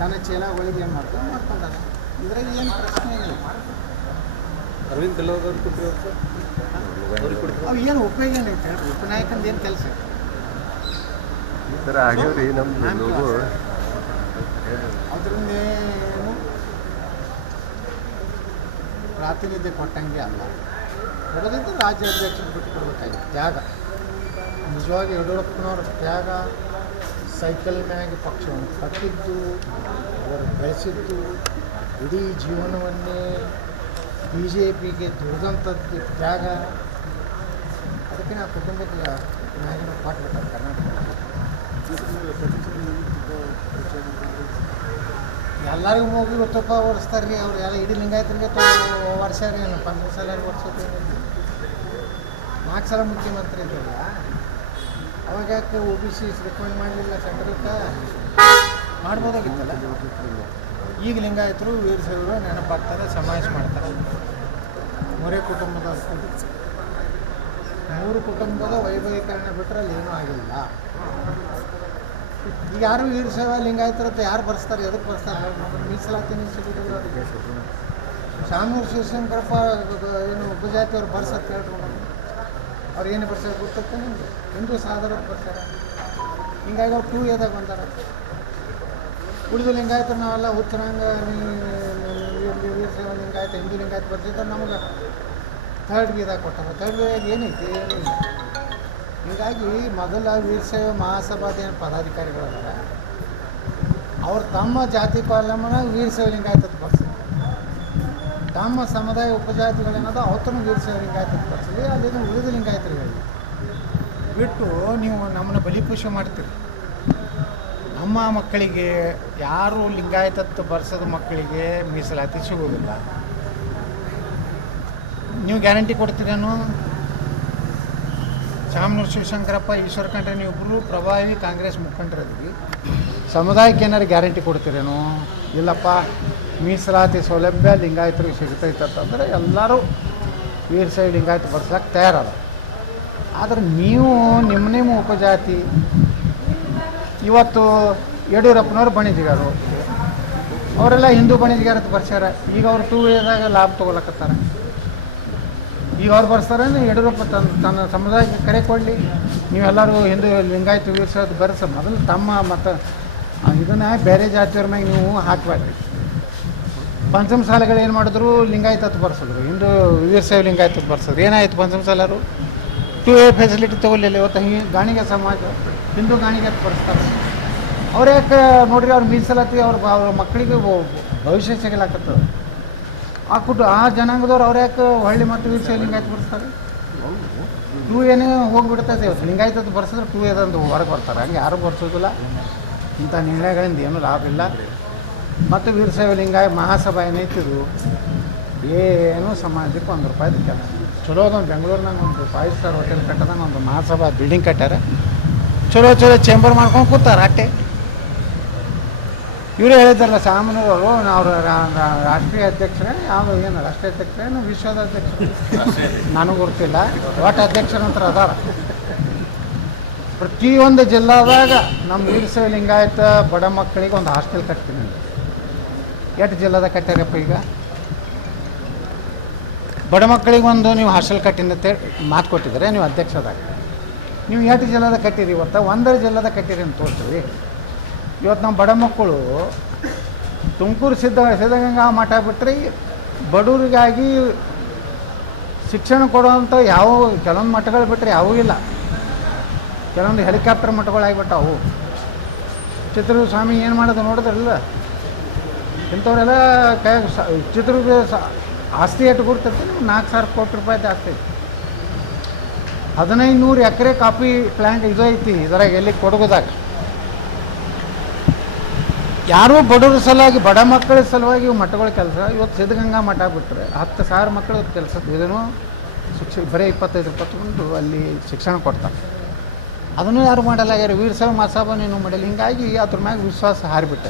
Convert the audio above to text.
ತನ್ನ ಚೇಲಾಗಳಿಗೆ ಏನು ಮಾಡ್ಕೊಂಡಾರ. ಇದ್ರಾಗ ಏನು ಪ್ರಶ್ನೆ ಇಲ್ಲ. ಅರವಿಂದ್ ಬೆಲ್ಲವರು ಕೊಟ್ಟಿರೋ ಅವು ಏನು ಉಪಯೋಗ ಏನೈತೆ ಹೇಳ್ರಿ? ಉಪನಾಯಕಂದು ಏನು ಕೆಲಸ ಈ ಥರ ಆಗ್ಯಾವ್ರಿ ನಮ್ದು ಲೋಗೋ. ಅದರಿಂದ ಏನು ಪ್ರಾತಿನಿಧ್ಯ ಕೊಟ್ಟಂಗೆ ಅಲ್ಲ. ಕೊಡೋದಿದ್ದು ರಾಜ್ಯ ಅಧ್ಯಕ್ಷರು ಬಿಟ್ಟು ಕೊಡ್ಬೇಕಾಗಿತ್ತು ತ್ಯಾಗ. ನಿಜವಾಗಿ ಯಡಿಯೂರಪ್ಪನವ್ರ ತ್ಯಾಗ, ಸೈಕಲ್ ಮ್ಯಾಗ ಪಕ್ಷವನ್ನು ಕಟ್ಟಿದ್ದು, ಅವರು ಬೆಳೆಸಿದ್ದು, ಇಡೀ ಜೀವನವನ್ನೇ ಬಿ ಜೆ ಪಿಗೆ ದುಡಿದಂಥದ್ದು ತ್ಯಾಗ. ಅದಕ್ಕೆ ನಾವು ಕುಟುಂಬದ ಮ್ಯಾಗಿನ ಪಾಠಬೇಕಾದ್ರೆ ಕರ್ನಾಟಕ ಎಲ್ಲರಿಗೂ ಹೋಗಿ ತುಪ್ಪ ಓಡಿಸ್ತಾರೆ ರೀ. ಅವ್ರು ಎಲ್ಲ ಇಡೀ ಲಿಂಗಾಯತರಿಗೆ ವರ್ಷ ರೀ ಏನು 15 ಸಲ ವರ್ಷಕ್ಕೆ 4 ಸಲ ಮುಖ್ಯಮಂತ್ರಿ ಇದ್ರಲ್ಲ. ಅವಾಗ ಯಾಕೆ ಒ ಬಿ ಸಿ ರಿಕಮೆಂಡ್ ಮಾಡಲಿಲ್ಲ ಸೆಂಟ್ರಲ್ಗೆ? ಮಾಡ್ಬೋದಾಗಿತ್ತಲ್ಲ. ಈಗ ಲಿಂಗಾಯತರು ವೀರಶೈವರು ನೆನಪಾಗ್ತಾರೆ, ಸಮಾವೇಶ ಮಾಡ್ತಾರೆ. ಮೂರೇ ಕುಟುಂಬದ 3 ಕುಟುಂಬದ ವೈಭವೀಕರಣ ಬಿಟ್ಟರೆ ಅಲ್ಲಿ ಏನೂ ಆಗಿಲ್ಲ. ಈಗ ಯಾರು ವೀರಶೈವ ಲಿಂಗಾಯತರತ್ತ ಯಾರು ಬರ್ಸ್ತಾರೆ? ಎದಕ್ಕೆ ಬರ್ಸ್ತಾರೆ? ಮೀಸಲಾತಿ ಸಿಗೋದಿಲ್ಲ ಅವರಿಗೆ. ಶಾಮೂರು ಶಿವಶಂಕರಪ್ಪ ಏನು ಉಪಜಾತಿಯವ್ರು ಬರ್ಸತ್ತೆ ಹೇಳ್ರಿ ನಮಗೆ. ಅವ್ರು ಏನು ಬರ್ಸಾರ ಗೊತ್ತಕ್ಕೆ ನಿಮಗೆ? ಹಿಂದೂ ಸಾಧರ ಬರ್ತಾರೆ. ಹಿಂಗಾಗಿ ಅವ್ರು 2 ಎದಾಗ ಬಂದಾರ. ಉಳಿದು ಲಿಂಗಾಯತರು ನಾವೆಲ್ಲ ಹುಚ್ಚರಂಗ ವೀರಶೈವ ಲಿಂಗಾಯತ ಹಿಂದೂ ಲಿಂಗಾಯತ ಬರ್ತಿದ್ದಾರೆ. ನಮಗೆ 3rd ಇದಾಗ ಕೊಟ್ಟಾರ. 3rd ಏನೈತಿ? ಏನಿಲ್ಲ. ಹೀಗಾಗಿ ಮೊದಲ ವೀರಶೈವ ಮಹಾಸಭಾದ ಏನು ಪದಾಧಿಕಾರಿಗಳದಾರ ಅವ್ರು ತಮ್ಮ ಜಾತಿ ಪಾಲನ ವೀರಶೈವ ಲಿಂಗಾಯತದ ಬರ್ಸಲಿ, ತಮ್ಮ ಸಮುದಾಯ ಉಪಜಾತಿಗಳೇನದ ಅವತ್ತೂ ವೀರಶೈವ ಲಿಂಗಾಯತದ ಬರ್ಸಲಿ. ಅಲ್ಲಿನ ಉಳಿದ ಲಿಂಗಾಯತರುಗಳಿಗೆ ಬಿಟ್ಟು ನೀವು ನಮ್ಮನ್ನು ಬಲಿಪೂಷೆ ಮಾಡ್ತೀರಿ. ನಮ್ಮ ಮಕ್ಕಳಿಗೆ ಯಾರು ಲಿಂಗಾಯತತ್ವ ಬರ್ಸೋದ ಮಕ್ಕಳಿಗೆ ಮೀಸಲಾತಿ ಸಿಗೋದಿಲ್ಲ. ನೀವು ಗ್ಯಾರಂಟಿ ಕೊಡ್ತೀರೇನು? ಶಾಮನೂರು ಶಿವಶಂಕರಪ್ಪ, ಈಶ್ವರ ಖಂಡ್ರೆ ನೀವಿಬ್ಬರು ಪ್ರಭಾವಿ ಕಾಂಗ್ರೆಸ್ ಮುಖಂಡರಿದ್ದೀವಿ. ಸಮುದಾಯಕ್ಕೆ ಏನಾರು ಗ್ಯಾರಂಟಿ ಕೊಡ್ತೀರೇನು? ಇಲ್ಲಪ್ಪ ಮೀಸಲಾತಿ ಸೌಲಭ್ಯ ಲಿಂಗಾಯತರಿಗೆ ಸಿಗ್ತೈತಂತಂದರೆ ಎಲ್ಲರೂ ವೀರಶೈವ ಲಿಂಗಾಯತ ಬರ್ಸಕ್ಕೆ ತಯಾರದ. ಆದರೆ ನೀವು ನಿಮ್ಮ ಉಪಜಾತಿ ಇವತ್ತು ಯಡಿಯೂರಪ್ಪನವ್ರು ಬಣಿಜಿಗಾರು, ಅವರೆಲ್ಲ ಹಿಂದೂ ಬಣಿಜಿಗಾರತ್ತು ಬರ್ಸ್ಯಾರ. ಈಗ ಅವ್ರು 2 ಎದಾಗ ಲಾಭ ತೊಗೊಳಕತ್ತಾರೆ. ಈಗ ಅವ್ರು ಬರ್ಸ್ತಾರೆ. ಯಡಿಯೂರಪ್ಪ ತನ್ನ ಸಮುದಾಯಕ್ಕೆ ಕರೆ ಕೊಡಲಿ, ನೀವೆಲ್ಲರೂ ಹಿಂದೂ ಲಿಂಗಾಯತ ವೀರಶೈವದ ಬರ್ಸ. ಮೊದಲು ತಮ್ಮ ಮತ್ತು ಇದನ್ನು ಬೇರೆ ಜಾತಿಯವ್ರ ಮ್ಯಾಗ ನೀವು ಹಾಕಬೇಡ್ರಿ. ಪಂಚಮ ಸಾಲಗಳು ಏನು ಮಾಡಿದ್ರು? ಲಿಂಗಾಯತತ್ತು ಬರ್ಸಿದ್ರು, ಹಿಂದೂ ವೀರಶೈವ ಲಿಂಗಾಯತತ್ತು ಬರ್ಸಿದ್ರು. ಏನಾಯಿತು? ಪಂಚಮ ಸಾಲರು 2A ಫೆಸಿಲಿಟಿ ತೊಗೊಳ್ಳಿಲ್ಲ. ಇವತ್ತು ಹಿಂಗೆ ಗಾಣಿಗೆ ಸಮಾಜ ಹಿಂದೂ ಗಾಣಿಗೆ ಬರ್ಸ್ತಾರೆ. ಅವ್ರು ಯಾಕೆ ನೋಡ್ರಿ? ಅವ್ರ ಮೀಸಲಾತಿ ಅವ್ರ ಮಕ್ಕಳಿಗೆ ಭವಿಷ್ಯ ಸಿಗಲಾಕತ್ತದ. ಆ ಜನಾಂಗದವ್ರು ಅವ್ರು ಯಾಕೆ ಹೊಳ್ಳಿ ಮತ್ತು ವೀರಶೈವ ಲಿಂಗಾಯತ ಬರ್ಸ್ತಾರೆ? 2A ಹೋಗಿಬಿಡ್ತೈತೆ. ಇವತ್ತು ಲಿಂಗಾಯತದ್ದು ಬರ್ಸಿದ್ರೆ 2A ಹೊರಗೆ ಬರ್ತಾರೆ. ಹಂಗೆ ಯಾರೂ ಬರ್ಸೋದಿಲ್ಲ. ಇಂಥ ನಿರ್ಣಯಗಳಿಂದ ಏನೂ ಲಾಭ ಇಲ್ಲ. ಮತ್ತು ವೀರಶೈವ ಲಿಂಗಾಯ ಮಹಾಸಭಾ ಏನೈತಿದು ಏನೂ ಸಮಾಜಕ್ಕೆ ₹1 ಕೆಲಸ. ಚಲೋ ಅದೊಂದು ಬೆಂಗಳೂರಿನಾಗ ಒಂದು 5 ಸ್ಟಾರ್ ಹೋಟೆಲ್ ಕಟ್ಟದಂಗೆ ಒಂದು ಮಹಾಸಭಾ ಬಿಲ್ಡಿಂಗ್ ಕಟ್ಟಾರ. ಚಲೋ ಚೇಂಬರ್ ಮಾಡ್ಕೊಂಡು ಕೂತಾರೆ ಅಟ್ಟೆ. ಇವರೇ ಹೇಳಿದ್ದಾರಲ್ಲ ಸಾಮಾನ್ಯವರು, ಅವರು ರಾಷ್ಟ್ರೀಯ ಅಧ್ಯಕ್ಷರೇ ಏನು ರಾಷ್ಟ್ರೀಯ ಅಧ್ಯಕ್ಷರೇನು ವಿಶ್ವದ ಅಧ್ಯಕ್ಷರು ನನಗೆ ಗೊತ್ತಿಲ್ಲ. ಒಟ್ಟು ಅಧ್ಯಕ್ಷರ ನಂತರ ಅದಾರ. ಪ್ರತಿಯೊಂದು ಜಿಲ್ಲಾದಾಗ ನಮ್ಮ ವೀರಶೈವ ಲಿಂಗಾಯತ ಬಡ ಮಕ್ಕಳಿಗೆ ಒಂದು ಹಾಸ್ಟೆಲ್ ಕಟ್ತೀನಿ. ಎಷ್ಟು ಜಿಲ್ಲಾದಾಗ ಕಟ್ಟಾರಪ್ಪ? ಈಗ ಬಡ ಮಕ್ಕಳಿಗೆ ಒಂದು ನೀವು ಹಾಸ್ಟೆಲ್ ಕಟ್ಟಿನ ಮಾತು ಕೊಟ್ಟಿದ್ರೆ ನೀವು ಅಧ್ಯಕ್ಷದಾಗ. ನೀವು ಎಷ್ಟು ಜಿಲ್ಲಾದಾಗ ಕಟ್ಟಿರಿ? ಇವತ್ತು 1 ಜಿಲ್ಲಾದಾಗ ಕಟ್ಟಿರಿ ಅಂತ ತೋರಿಸ್ರಿ. ಇವತ್ತು ನಮ್ಮ ಬಡ ಮಕ್ಕಳು ತುಮಕೂರು ಸಿದ್ಧಗಂಗಾ ಮಠ ಬಿಟ್ಟರೆ ಬಡವರಿಗಾಗಿ ಶಿಕ್ಷಣ ಕೊಡುವಂಥ ಯಾವ ಕೆಲವೊಂದು ಮಠಗಳು ಬಿಟ್ಟರೆ ಯಾವೂ ಇಲ್ಲ. ಕೆಲವೊಂದು ಹೆಲಿಕಾಪ್ಟರ್ ಮಠಗಳಾಗಿಬಿಟ್ಟವು. ಚಿತ್ರದುರ್ಗ ಸ್ವಾಮಿ ಏನು ಮಾಡೋದು ನೋಡಿದ್ರಲ್ಲ? ಇಂಥವರೆಲ್ಲ ಚಿತ್ರದುರ್ಗ ಆಸ್ತಿ ಎಷ್ಟು ಗುರ್ತೈತಿ? 4,000 ಕೋಟಿ ರೂಪಾಯಿದು ಆಸ್ತಿ. 1500 ಎಕರೆ ಕಾಫಿ ಪ್ಲ್ಯಾಂಟ್ ಇದು ಐತಿ ಇದರಾಗ, ಎಲ್ಲಿ ಕೊಡಗುದಾಗ. ಯಾರೂ ಬಡವ್ರ ಸಲುವಾಗಿ, ಬಡ ಮಕ್ಕಳ ಸಲುವಾಗಿ ಇವು ಮಠಗಳ ಕೆಲಸ. ಇವತ್ತು ಸಿದ್ಧಗಂಗಾ ಮಠ ಬಿಟ್ಟರೆ 10,000 ಮಕ್ಕಳು ಕೆಲಸ ಇದೇನೋ ಬರೀ 25-20 ಅಲ್ಲಿ ಶಿಕ್ಷಣ ಕೊಡ್ತಾರೆ. ಅದನ್ನು ಯಾರು ಮಾಡಲ್ಲ. ಯಾರು ವೀರಶೈವ ಮಹಾಸಭಾ ನೀನು ಮಾಡಿಲ್ಲ. ಹೀಗಾಗಿ ಅದ್ರ ಮ್ಯಾಗ ವಿಶ್ವಾಸ ಹಾರಿಬಿಟ್ಟೆ.